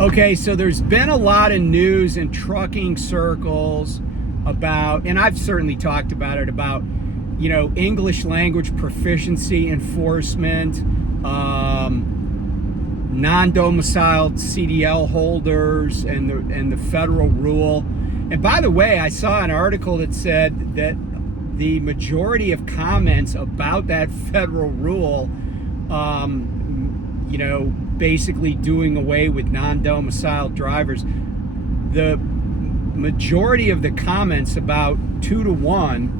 Okay, so there's been a lot of news in trucking circles about, and I've certainly talked about it, about, English language proficiency enforcement, non-domiciled CDL holders, and the federal rule. And by the way, I saw an article that said that the majority of comments about that federal rule, basically doing away with non-domiciled drivers, the majority of the comments, about 2-to-1,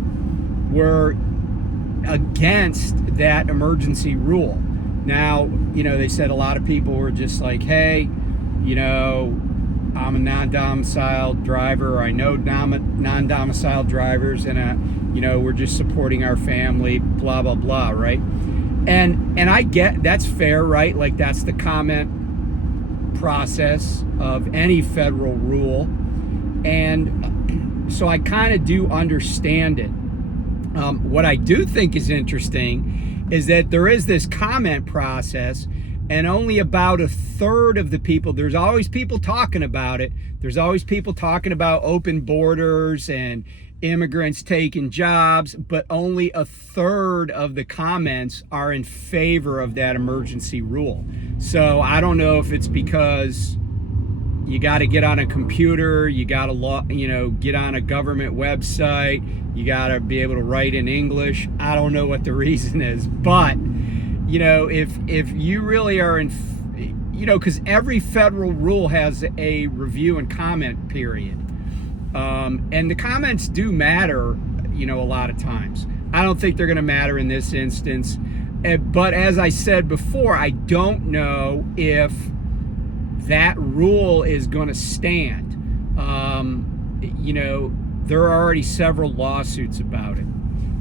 were against that emergency rule. Now, they said a lot of people were just like, hey, I'm a non-domiciled driver, or I know non-domiciled drivers, and we're just supporting our family, blah blah blah, right? And I get that's fair, right? Like, that's the comment process of any federal rule, and so I kind of do understand it. What I do think is interesting is that there is this comment process, and only about a third of the people, there's always people talking about it. There's always people talking about open borders and immigrants taking jobs, but only a third of the comments are in favor of that emergency rule. So I don't know if it's because you got to get on a computer, you got to get on a government website, you got to be able to write in English. I don't know what the reason is, but if you really are in, because every federal rule has a review and comment period. And the comments do matter, a lot of times. I don't think they're going to matter in this instance. But as I said before, I don't know if that rule is going to stand. There are already several lawsuits about it.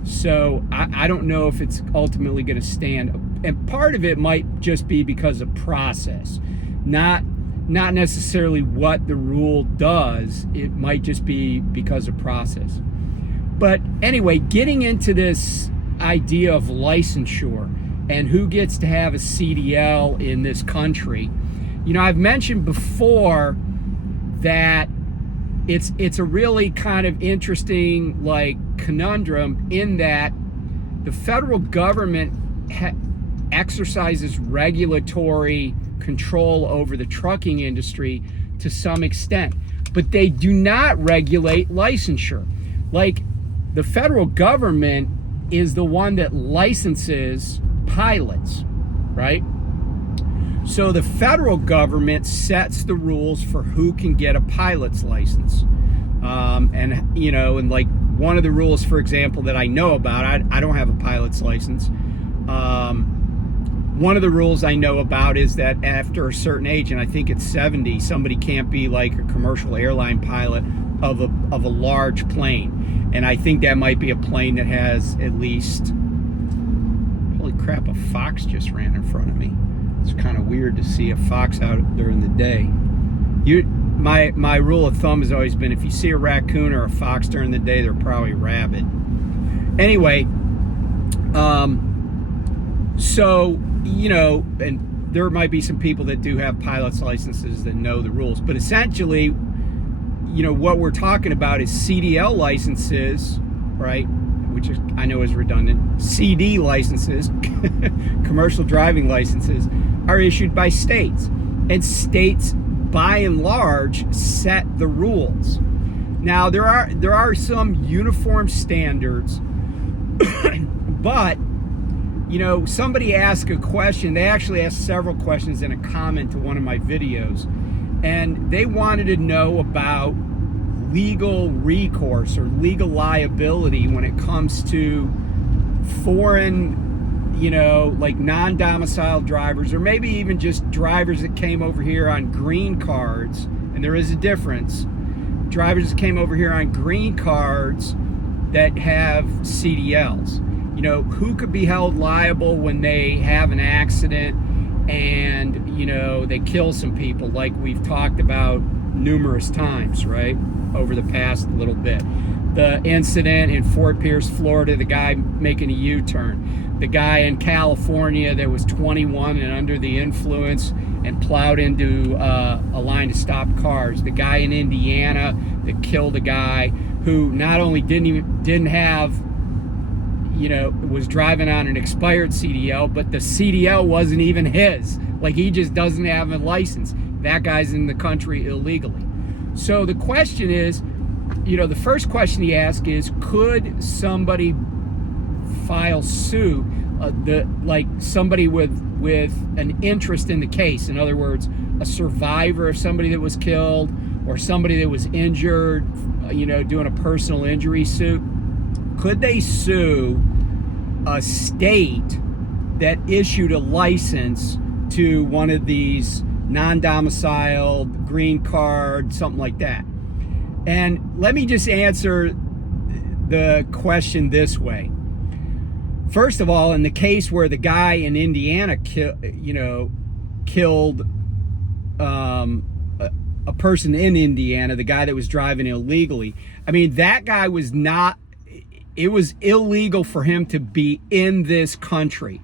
So I don't know if it's ultimately going to stand. And part of it might just be because of process, not necessarily what the rule does. It might just be because of process. But anyway, getting into this idea of licensure and who gets to have a CDL in this country, I've mentioned before that it's a really kind of interesting conundrum, in that the federal government exercises regulatory control over the trucking industry to some extent, but they do not regulate licensure. Like, the federal government is the one that licenses pilots, right? So the federal government sets the rules for who can get a pilot's license. And one of the rules, for example, that I know about, I don't have a pilot's license. One of the rules I know about is that after a certain age, and I think it's 70, somebody can't be like a commercial airline pilot of a large plane. And I think that might be a plane that has at least, holy crap, a fox just ran in front of me. It's kind of weird to see a fox out during the day. My rule of thumb has always been, if you see a raccoon or a fox during the day, they're probably rabid. Anyway, and there might be some people that do have pilot's licenses that know the rules, but essentially, what we're talking about is CDL licenses, right? Which I know is redundant. CD licenses, commercial driving licenses, are issued by states, and states, by and large, set the rules. Now, there are some uniform standards, but somebody asked a question. They actually asked several questions in a comment to one of my videos, and they wanted to know about legal recourse or legal liability when it comes to foreign, non-domiciled drivers, or maybe even just drivers that came over here on green cards. And there is a difference. Drivers that came over here on green cards that have CDLs. Who could be held liable when they have an accident and, they kill some people, like we've talked about numerous times, right, over the past little bit. The incident in Fort Pierce, Florida, the guy making a U-turn. The guy in California that was 21 and under the influence and plowed into a line of stopped cars. The guy in Indiana that killed a guy who not only didn't have, was driving on an expired CDL, but the CDL wasn't even his. Like, he just doesn't have a license. That guy's in the country illegally. So the question is, the first question he asked is, could somebody file suit, somebody with an interest in the case? In other words, a survivor of somebody that was killed, or somebody that was injured, doing a personal injury suit. Could they sue a state that issued a license to one of these non-domiciled, green card, something like that? And let me just answer the question this way. First of all, in the case where the guy in Indiana killed a person in Indiana, the guy that was driving illegally, I mean, that guy was not, it was illegal for him to be in this country.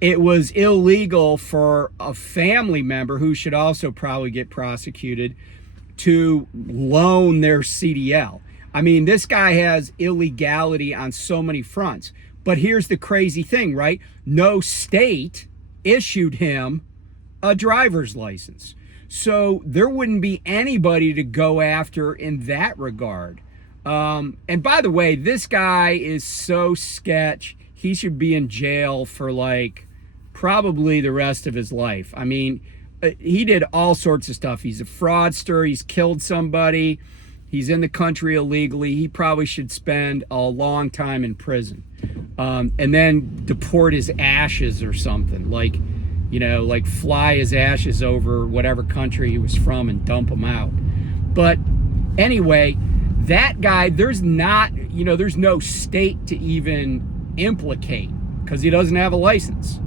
It was illegal for a family member, who should also probably get prosecuted, to loan their CDL. I mean, this guy has illegality on so many fronts. But here's the crazy thing, right? No state issued him a driver's license. So there wouldn't be anybody to go after in that regard. And by the way, this guy is so sketch. He should be in jail for probably the rest of his life. I mean, he did all sorts of stuff. He's a fraudster. He's killed somebody. He's in the country illegally. He probably should spend a long time in prison. And then deport his ashes or something. Fly his ashes over whatever country he was from and dump them out. But anyway, that guy, there's no state to even implicate because he doesn't have a license.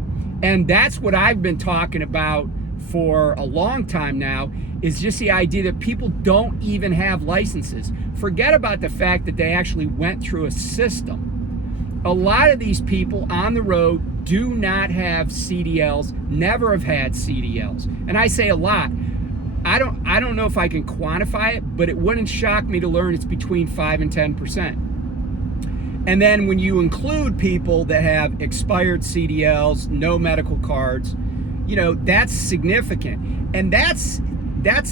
And that's what I've been talking about for a long time now, is just the idea that people don't even have licenses. Forget about the fact that they actually went through a system. A lot of these people on the road do not have CDLs, never have had CDLs. And I say a lot. I don't know if I can quantify it, but it wouldn't shock me to learn it's between 5 and 10%. And then when you include people that have expired CDLs, no medical cards, that's significant. And that's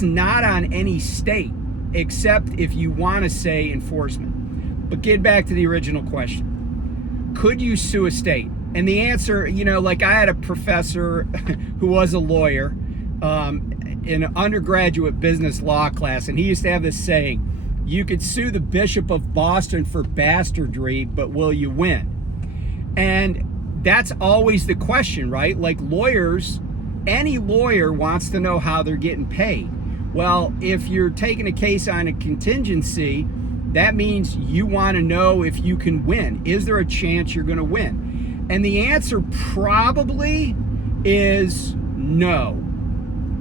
not on any state, except if you want to say enforcement. But get back to the original question. Could you sue a state? And the answer, I had a professor who was a lawyer in an undergraduate business law class, and he used to have this saying, you could sue the Bishop of Boston for bastardry, but will you win? And that's always the question, right? Like lawyers, any lawyer wants to know how they're getting paid. Well, if you're taking a case on a contingency, that means you want to know if you can win. Is there a chance you're going to win? And the answer probably is no.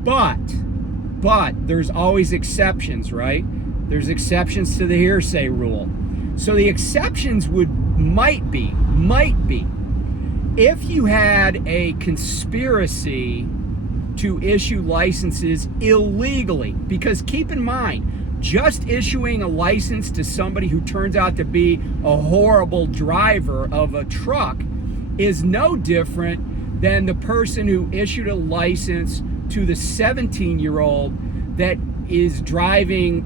But there's always exceptions, right? There's exceptions to the hearsay rule. So the exceptions might be if you had a conspiracy to issue licenses illegally, because keep in mind, just issuing a license to somebody who turns out to be a horrible driver of a truck is no different than the person who issued a license to the 17-year-old that is driving,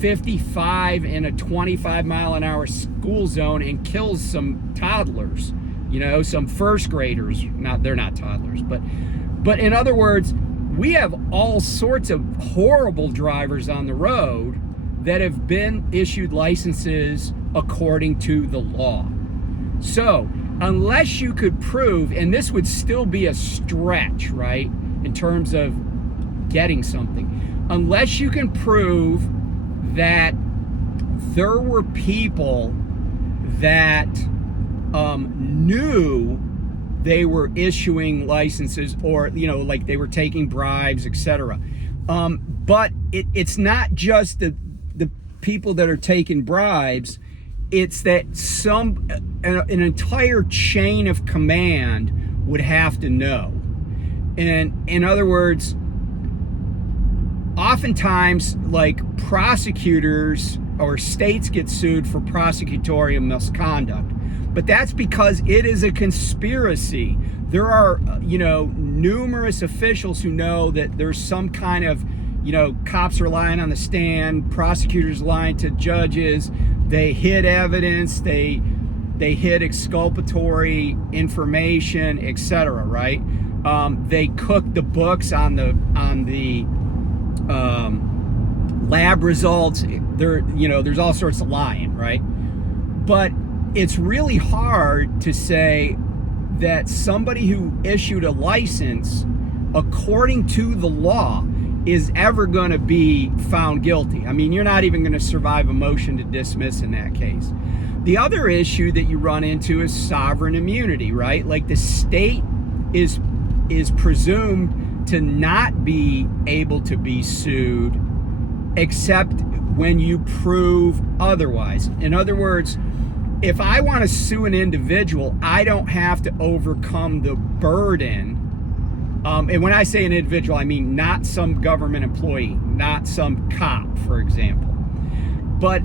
55 in a 25-mile-an-hour school zone and kills some toddlers, some first graders. They're not toddlers, but in other words, we have all sorts of horrible drivers on the road that have been issued licenses according to the law. So unless you could prove, and this would still be a stretch, right, in terms of getting something, unless you can prove that there were people that knew they were issuing licenses, or they were taking bribes, etc. But it's not just the people that are taking bribes. It's that an entire chain of command would have to know. And in other words, oftentimes, like, prosecutors or states get sued for prosecutorial misconduct, but that's because it is a conspiracy. There are, numerous officials who know that there's some kind of, cops are lying on the stand, prosecutors lying to judges, they hid evidence, they hid exculpatory information, etc. Right? They cook the books on the lab results. There's all sorts of lying, right? But it's really hard to say that somebody who issued a license according to the law is ever going to be found guilty. I mean, you're not even going to survive a motion to dismiss in that case. The other issue that you run into is sovereign immunity, right? Like, the state is presumed to not be able to be sued except when you prove otherwise. In other words, if I want to sue an individual, I don't have to overcome the burden. And when I say an individual, I mean not some government employee, not some cop, for example. But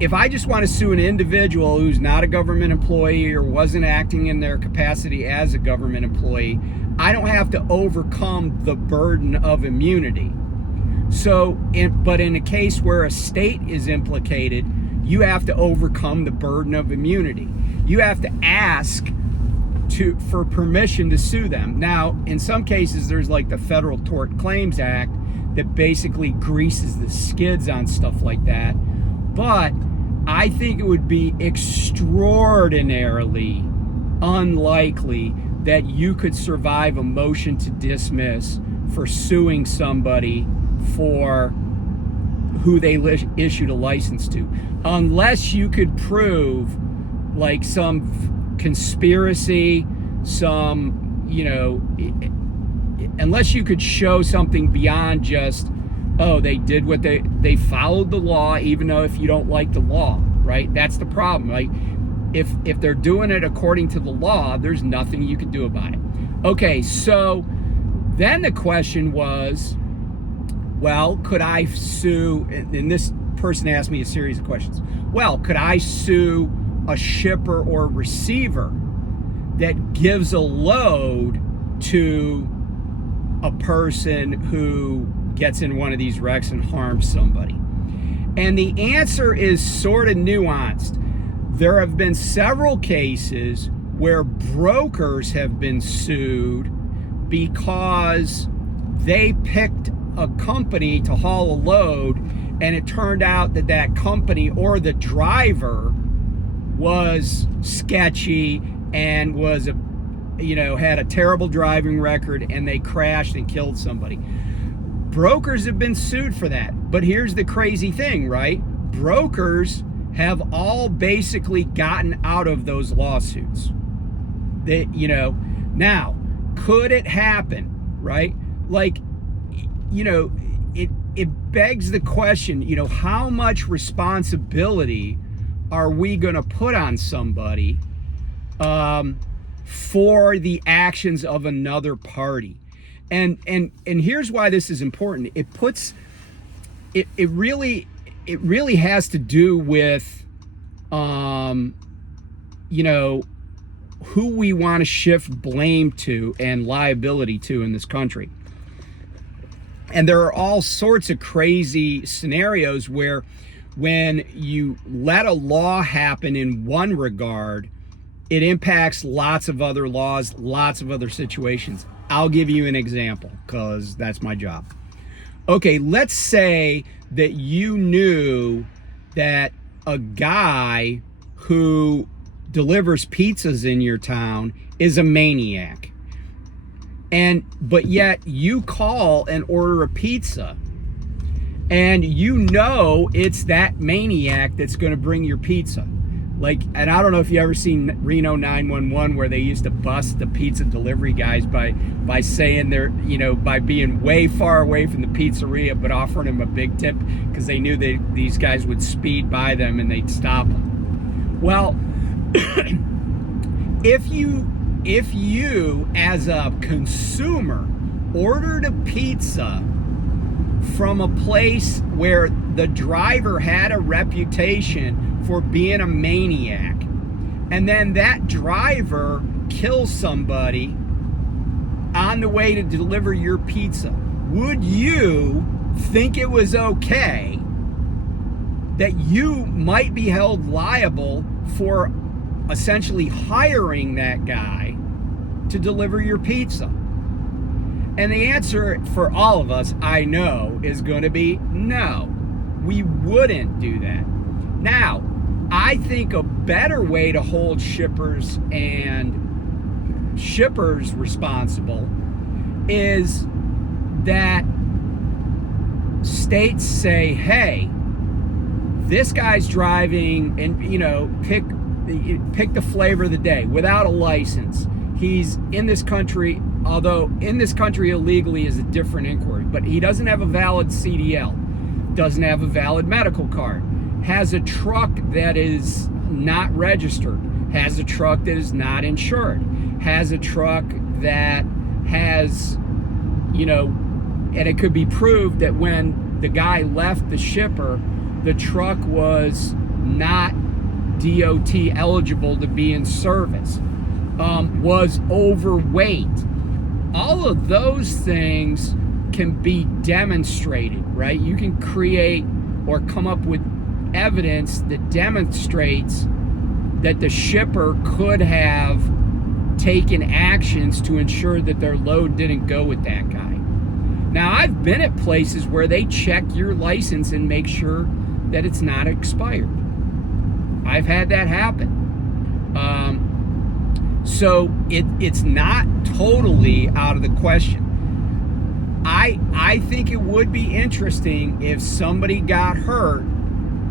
if I just want to sue an individual who's not a government employee or wasn't acting in their capacity as a government employee, I don't have to overcome the burden of immunity. But in a case where a state is implicated, you have to overcome the burden of immunity. You have to ask for permission to sue them. Now, in some cases, there's like the Federal Tort Claims Act that basically greases the skids on stuff like that. But I think it would be extraordinarily unlikely that you could survive a motion to dismiss for suing somebody for who they issued a license to, unless you could prove like some conspiracy, unless you could show something beyond just, oh, they did what they followed the law, even though if you don't like the law, right? That's the problem, right? If they're doing it according to the law, there's nothing you can do about it. Okay, so then the question was, well, could I sue, and this person asked me a series of questions. Well, could I sue a shipper or receiver that gives a load to a person who gets in one of these wrecks and harms somebody? And the answer is sort of nuanced. There have been several cases where brokers have been sued because they picked a company to haul a load, and it turned out that that company or the driver was sketchy and was had a terrible driving record, and they crashed and killed somebody. Brokers have been sued for that. But here's the crazy thing, right? Brokers have all basically gotten out of those lawsuits. Now, could it happen, right? Like, it begs the question, how much responsibility are we going to put on somebody for the actions of another party? And here's why this is important. It really has to do with who we want to shift blame to and liability to in this country. And there are all sorts of crazy scenarios where when you let a law happen in one regard, it impacts lots of other laws, lots of other situations. I'll give you an example because that's my job. Okay, let's say that you knew that a guy who delivers pizzas in your town is a maniac. But yet you call and order a pizza, and it's that maniac that's going to bring your pizza. And I don't know if you ever seen Reno 911, where they used to bust the pizza delivery guys by saying by being way far away from the pizzeria, but offering them a big tip because they knew these guys would speed by them and they'd stop them. Well, if you if you, as a consumer, ordered a pizza from a place where the driver had a reputation for being a maniac, and then that driver kills somebody on the way to deliver your pizza, would you think it was okay that you might be held liable for essentially hiring that guy to deliver your pizza? And the answer for all of us, I know, is going to be no. We wouldn't do that. Now, I think a better way to hold shippers responsible is that states say, hey, this guy's driving, and pick the flavor of the day, without a license. He's in this country, although in this country illegally is a different inquiry, but he doesn't have a valid CDL, doesn't have a valid medical card, has a truck that is not registered, has a truck that is not insured, has a truck that has, and it could be proved that when the guy left the shipper, the truck was not DOT eligible to be in service, was overweight. All of those things can be demonstrated, right? You can create or come up with evidence that demonstrates that the shipper could have taken actions to ensure that their load didn't go with that guy. Now, I've been at places where they check your license and make sure that it's not expired. I've had that happen. So it's not totally out of the question. I think it would be interesting if somebody got hurt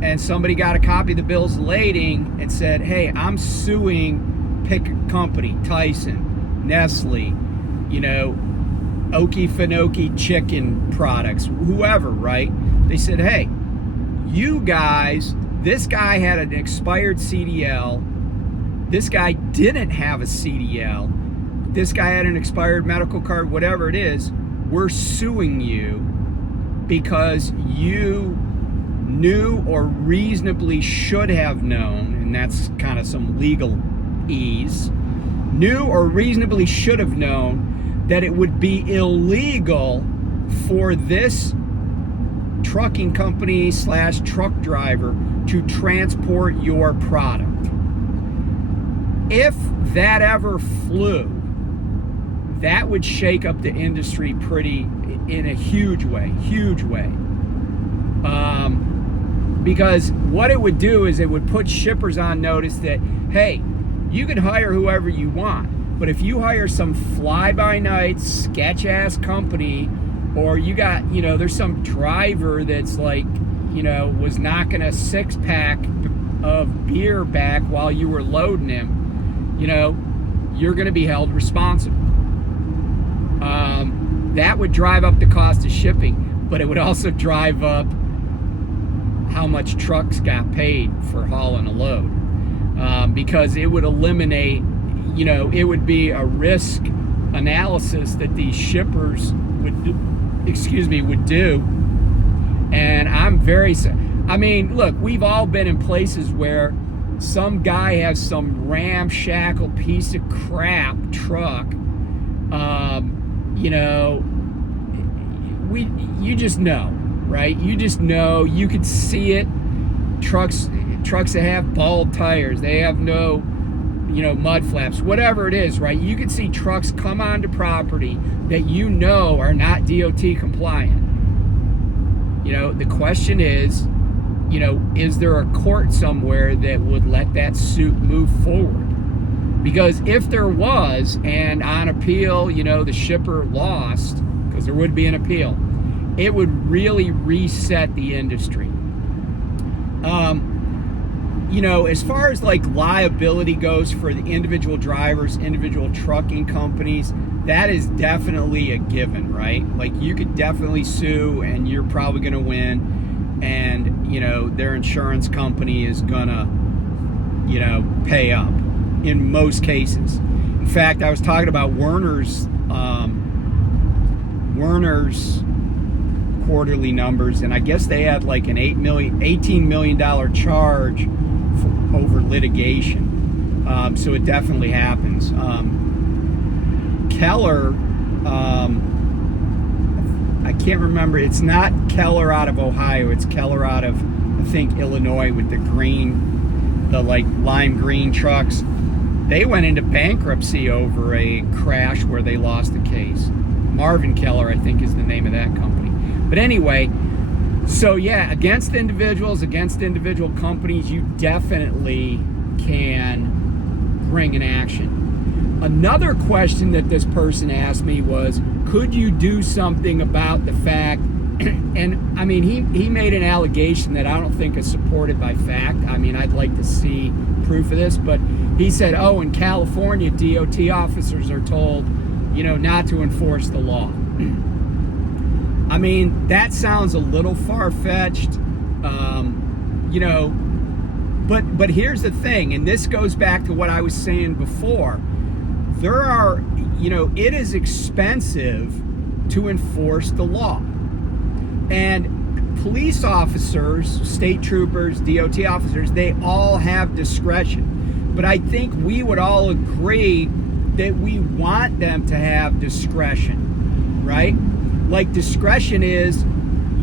and somebody got a copy of the bills of lading and said, hey, I'm suing, pick a company, Tyson, Nestle, Okefenokee chicken products, whoever, right? They said, hey, you guys, this guy had an expired CDL, this guy didn't have a CDL, this guy had an expired medical card, whatever it is, we're suing you because you knew or reasonably should have known, and that's kind of some legalese, knew or reasonably should have known that it would be illegal for this trucking company / truck driver to transport your product. If that ever flew, that would shake up the industry in a huge way. Because what it would do is it would put shippers on notice that, hey, you can hire whoever you want, but if you hire some fly-by-night sketch-ass company, or you got, there's some driver that's like, was knocking a 6-pack of beer back while you were loading him, you're going to be held responsible. That would drive up the cost of shipping, but it would also drive up how much trucks got paid for hauling a load, because it would eliminate, it would be a risk analysis that these shippers would do. And look, we've all been in places where some guy has some ramshackle piece of crap truck, you just know, right? You just know, you could see it. Trucks that have bald tires, they have no, mud flaps, whatever it is, right? You could see trucks come onto property that are not DOT compliant. The question is, is there a court somewhere that would let that suit move forward? Because if there was, and on appeal, the shipper lost, because there would be an appeal, it would really reset the industry. As far as like liability goes for the individual drivers, individual trucking companies, that is definitely a given, right? Like, you could definitely sue and you're probably going to win, and their insurance company is gonna pay up in most cases. In fact, I was talking about Werner's quarterly numbers, and I guess they had like an $18 million charge over litigation. So it definitely happens. Keller, I can't remember. It's not Keller out of Ohio. It's Keller out of, I think, Illinois, with the like lime green trucks. They went into bankruptcy over a crash where they lost the case. Marvin Keller, I think, is the name of that company. But anyway, so yeah, against individuals, against individual companies, you definitely can bring an action. Another question that this person asked me was, could you do something about the fact, and I mean, he made an allegation that I don't think is supported by fact. I mean, I'd like to see proof of this, but he said, oh, in California, DOT officers are told, not to enforce the law. I mean, that sounds a little far-fetched, but here's the thing, and this goes back to what I was saying before. There are, it is expensive to enforce the law. And police officers, state troopers, DOT officers, they all have discretion. But I think we would all agree that we want them to have discretion, right? Like, discretion is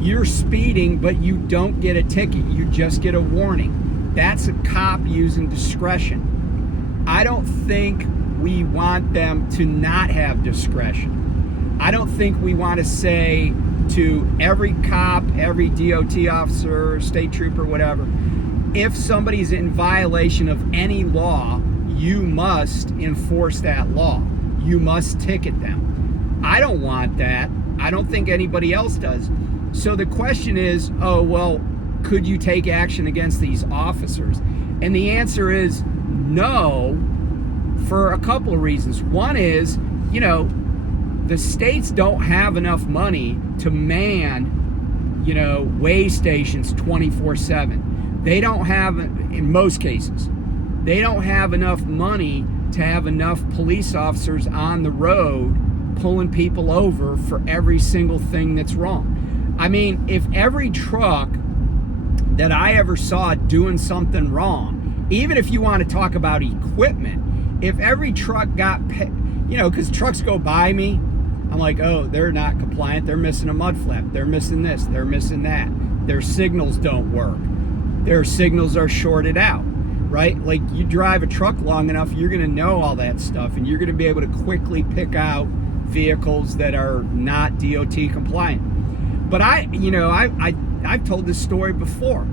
you're speeding, but you don't get a ticket. You just get a warning. That's a cop using discretion. I don't think we want them to not have discretion. I don't think we want to say to every cop, every DOT officer, state trooper, whatever, if somebody's in violation of any law, you must enforce that law. You must ticket them. I don't want that. I don't think anybody else does. So the question is, oh, well, could you take action against these officers? And the answer is no, for a couple of reasons. One is, the states don't have enough money to man, weigh stations 24/7. They don't have, in most cases, they don't have enough money to have enough police officers on the road pulling people over for every single thing that's wrong. I mean, if every truck that I ever saw doing something wrong, even if you want to talk about equipment, if every truck got, because trucks go by me, I'm like, oh, they're not compliant. They're missing a mud flap. They're missing this. They're missing that. Their signals don't work. Their signals are shorted out, right? Like, you drive a truck long enough, you're going to know all that stuff, and you're going to be able to quickly pick out vehicles that are not DOT compliant. But I've told this story before.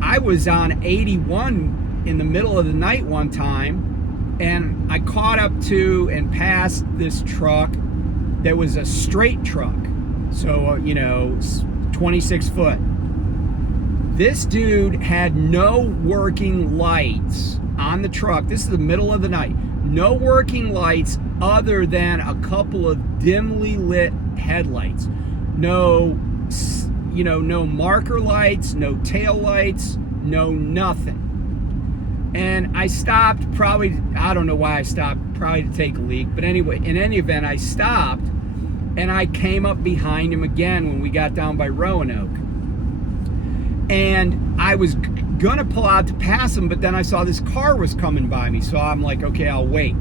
I was on 81 in the middle of the night one time, and I caught up to and passed this truck that was a straight truck. So, 26 foot. This dude had no working lights on the truck. This is the middle of the night. No working lights other than a couple of dimly lit headlights. No marker lights, no tail lights, no nothing. And I stopped, I don't know why I stopped, probably to take a leak. But anyway, in any event, I stopped, and I came up behind him again when we got down by Roanoke. And I was gonna pull out to pass him, but then I saw this car was coming by me. So I'm like, okay, I'll wait.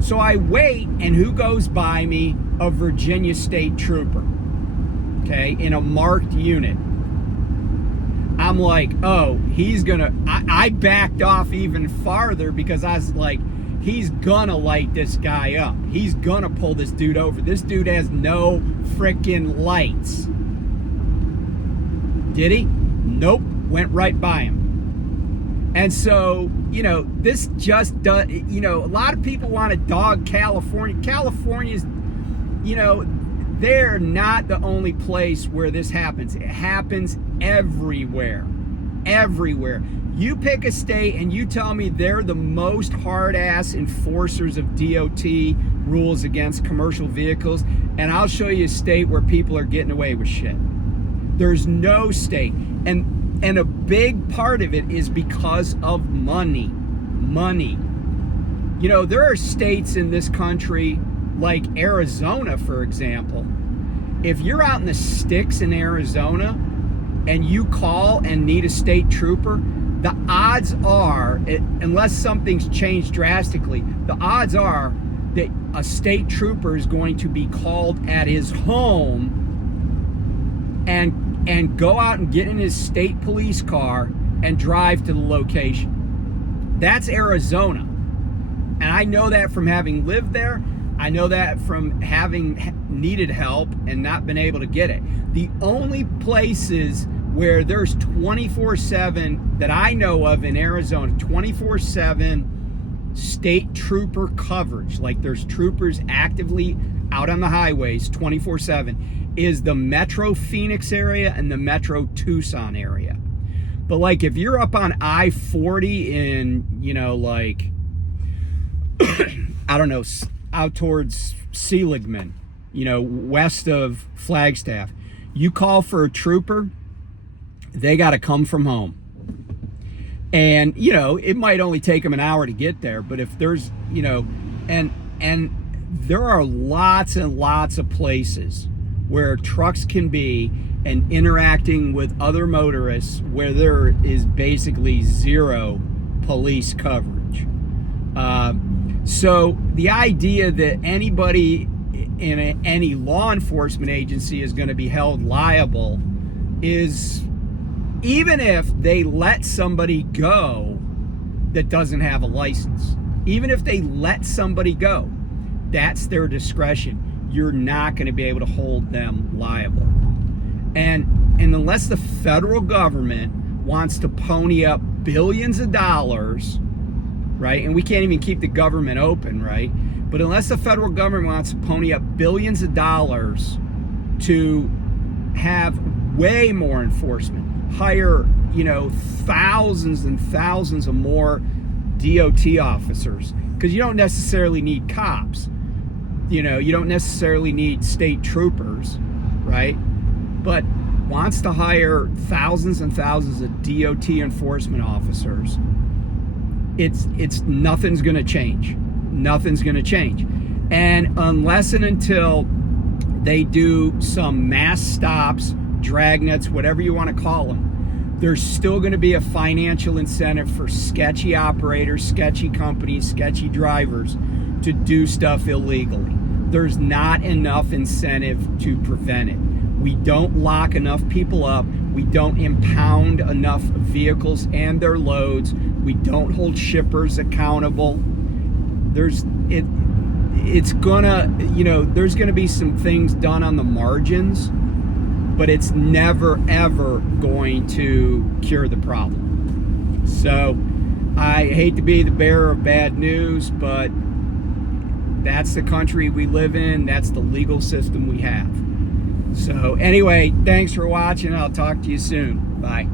So I wait, and who goes by me? A Virginia State Trooper, okay, in a marked unit. I'm like, oh, he's gonna, I backed off even farther because I was like, he's gonna light this guy up. He's gonna pull this dude over. This dude has no freaking lights. Did he? Nope, went right by him. And so, this just does, a lot of people want to dog California. California's, they're not the only place where this happens. It happens everywhere. Everywhere. You pick a state and you tell me they're the most hard-ass enforcers of DOT rules against commercial vehicles, and I'll show you a state where people are getting away with shit. There's no state. And a big part of it is because of money. Money. You know, there are states in this country, like Arizona, for example. If you're out in the sticks in Arizona and you call and need a state trooper, the odds are, unless something's changed drastically, the odds are that a state trooper is going to be called at his home and go out and get in his state police car and drive to the location. That's Arizona. And I know that from having lived there. I know that from having needed help and not been able to get it. The only places where there's 24/7 that I know of in Arizona, 24/7 state trooper coverage, like there's troopers actively out on the highways 24/7, is the Metro Phoenix area and the Metro Tucson area. But like if you're up on I-40 in, you know, like, I don't know, out towards Seligman, you know, west of Flagstaff, you call for a trooper, they got to come from home. And, you know, it might only take them an hour to get there, but if there's, you know, and there are lots and lots of places where trucks can be and interacting with other motorists where there is basically zero police coverage. So the idea that anybody in any law enforcement agency is going to be held liable is, even if they let somebody go that doesn't have a license, even if they let somebody go, that's their discretion. You're not going to be able to hold them liable. And unless the federal government wants to pony up billions of dollars, right? And we can't even keep the government open, right? But unless the federal government wants to pony up billions of dollars to have way more enforcement, hire, you know, thousands and thousands of more DOT officers, because you don't necessarily need cops. You know, you don't necessarily need state troopers, right? But wants to hire thousands and thousands of DOT enforcement officers, it's nothing's going to change. Nothing's going to change. And unless and until they do some mass stops, dragnets, whatever you want to call them, there's still going to be a financial incentive for sketchy operators, sketchy companies, sketchy drivers to do stuff illegally. There's not enough incentive to prevent it. We don't lock enough people up. We don't impound enough vehicles and their loads. We don't hold shippers accountable. It's gonna, you know, there's gonna be some things done on the margins, but it's never ever going to cure the problem. So I hate to be the bearer of bad news, but that's the country we live in. That's the legal system we have. So anyway, thanks for watching. I'll talk to you soon. Bye.